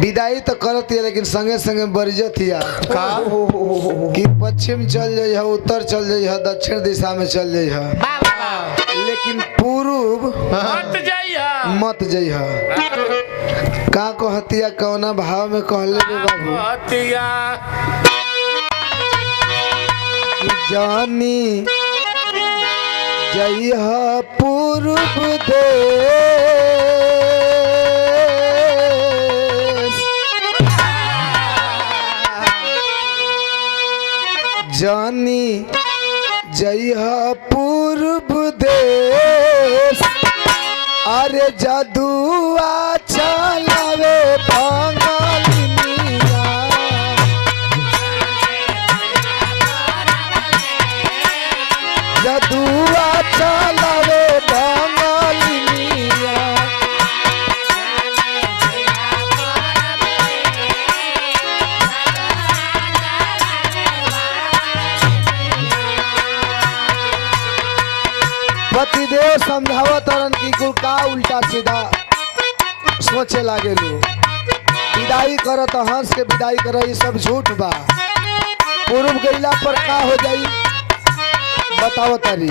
विदाई तो करती है लेकिन संगे संगे बरजत हिया कि पश्चिम चल जाइ उत्तर चल जाइ दक्षिण दिशा में चल जाइ लेकिन पूर्व मत जाइ का कहतिया कौना भाव में कहले बाबू जानी जय पूर्व देश जानी जय पूर्व देश अरे जादुआ चलावे बंगालिनिया जादुआ चलावे बंगालिनिया पतिदेव समझावत रन की कुल का उल्टा सीधा सोचे लागे लो विदाई करत हंस के विदाई कर ये सब झूठ बा पूर्व गईला पर का हो जाई बताओ तारी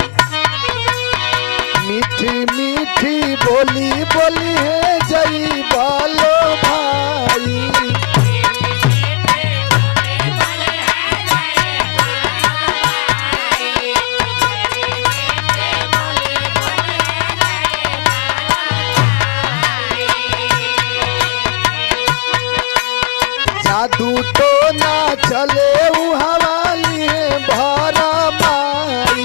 मीठी मीठी बोली बोली है जई बालो भाई जादू तो ना चले हवाली है भरा माई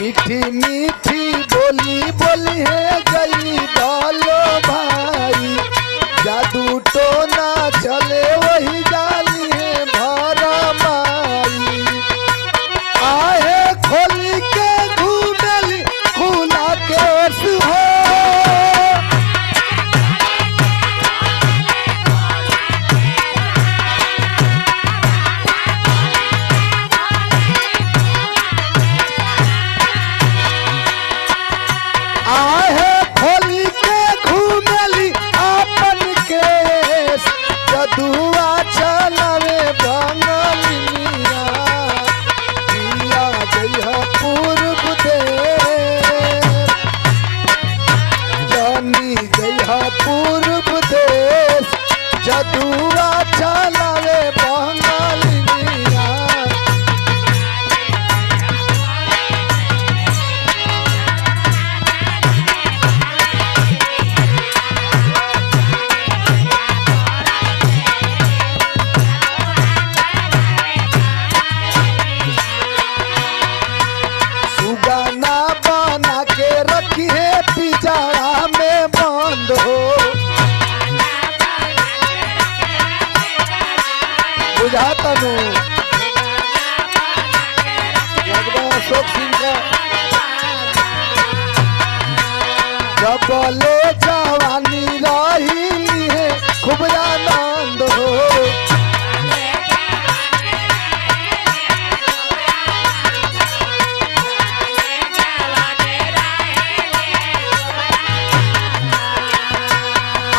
मीठी मीठी बोली बोली है गई बालो भाई जादू तो ना चले वही जाली है भरा माई आहे खोली के घूमेली खुला केस हो आहे खोली के घूमेली अपन केस जदुआ चलावे बंगालिनिया पिया जइह पूर्व देश जानी जइह पूर्व देश जदुआ चलावे बंगालिनिया सुगाना बना के रखी है पिंजरा में बंद हो बुझाता नु लगभग अशोक सिंह का जबले जवानी रही है खूब आनंद हो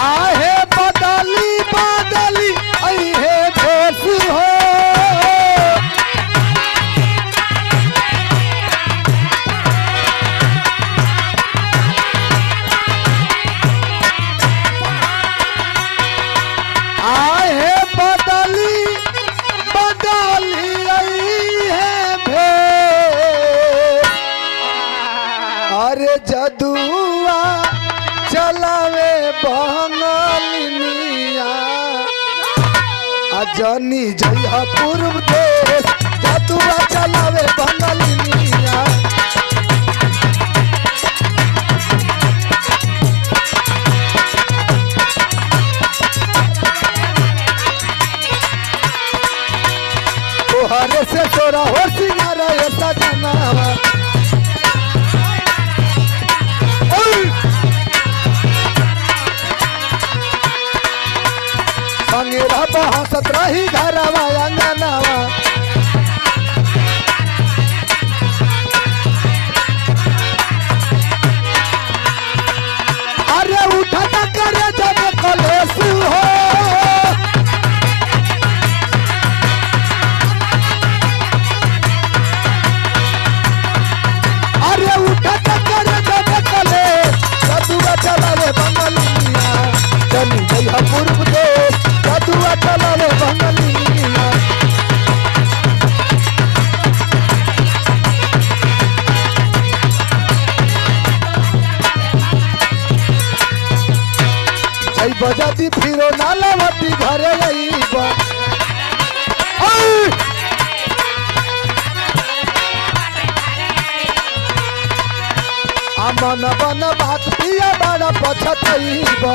आहे बदली बदली अहे भेष हो आहे बदली बदली अहे भेष अरे जदुआ चलावे बंगालिनिया जानी जइह पूर्व देश जदुआ चलावे बंगालिनिया तोहरे से तोरा हो सिंगार ऐसा जनावा संगे रहब हंसत रही घरवा अंगनवा अरे उठा करे जब कलेश हो अरे उठा करे जब कलेश कदुआ चलावे बंगलिया चली जइहा पूर्व देश कदुआ चलावे बंगलिया जई बजाती फिरो नालावती घरे आईबा मन बन बात पिया बड़ा पछतईबा